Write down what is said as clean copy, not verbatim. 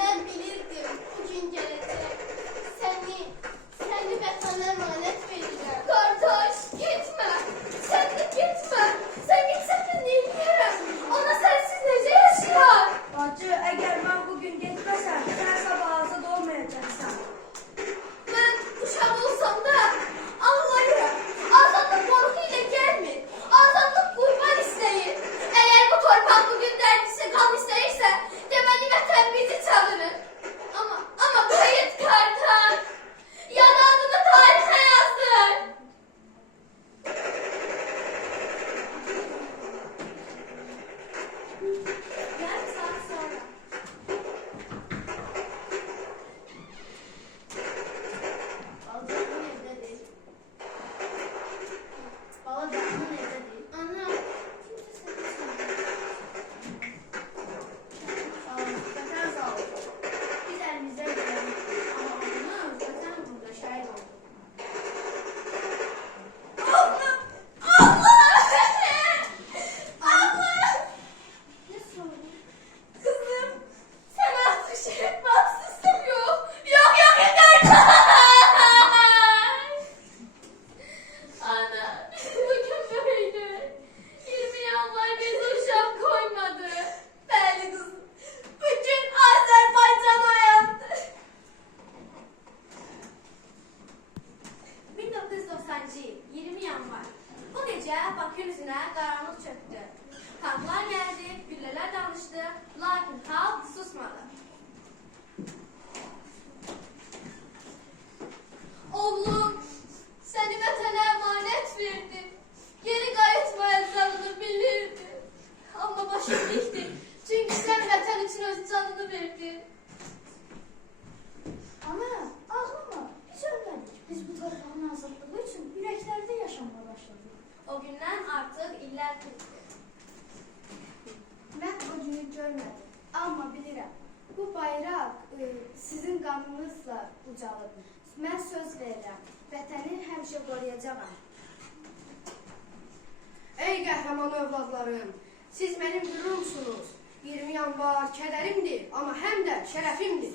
Ben bilirdim bugün gelecek. Seni vətana emanet vereceğim. Kardeş gitme. Sen de gitme. Sen gitsen de ne yerim? Ana sensiz necə yaşayar? Bacı, əgər mən bugün getməsəm, sən sabah azad olmayacaqsan. Ben uşaq olsam da anlayırım. Azadlık korku ile gelmir. Azadlık kurban isteyir. Eğer bu torpaq bugün derdisi kan isteyirse demeli vətən bizi çağırır. Ama kayıt kartal. Ya da adını tarihe yazdır. Yarım saat sonra. Balcanın evde değil. Balcanın evde değil. Ana, kimse seni sanmıyor. Sağ ol, vatan sağ ol. Biz elimize gidelim. Ama onu vatan burada şahit oldu. Ne sorun? Kızım, sen artık şeref bahtsızlık yok. Yok yeter. Ana, bugün böyle. 20 yanlar bizi uşak koymadı. Bəli kızım, bütün Azerbaycan oyandı. 1990-cı il, 20 yanvar. Bu gece Bakı üzünə qaranlıq çöktü. Tanklar geldi, güllələr danıştı, lakin halk susmadı. Oğlum, seni vətənə emanet verdim. Geri qayıtmayacağını bilirdim. Ama başım dikti. Çünkü sen vətən için öz canını verdin. Ana, ağlama. Biz ölmədik. Biz bu torpağın azadlığı üçün ürəklərdə yaşamaya başladıq. O gündən artıq illər keçdi. Mən o günü görmədim, amma bilirəm. Bu bayraq sizin qanınızla ucalıb. Mən söz verirəm, vətəni həmişə qoruyacağam. Ey qəhrəman övladlarım, siz mənim qürurumsunuz. 20 yanvar kədərimdir, amma həm də şərəfimdir.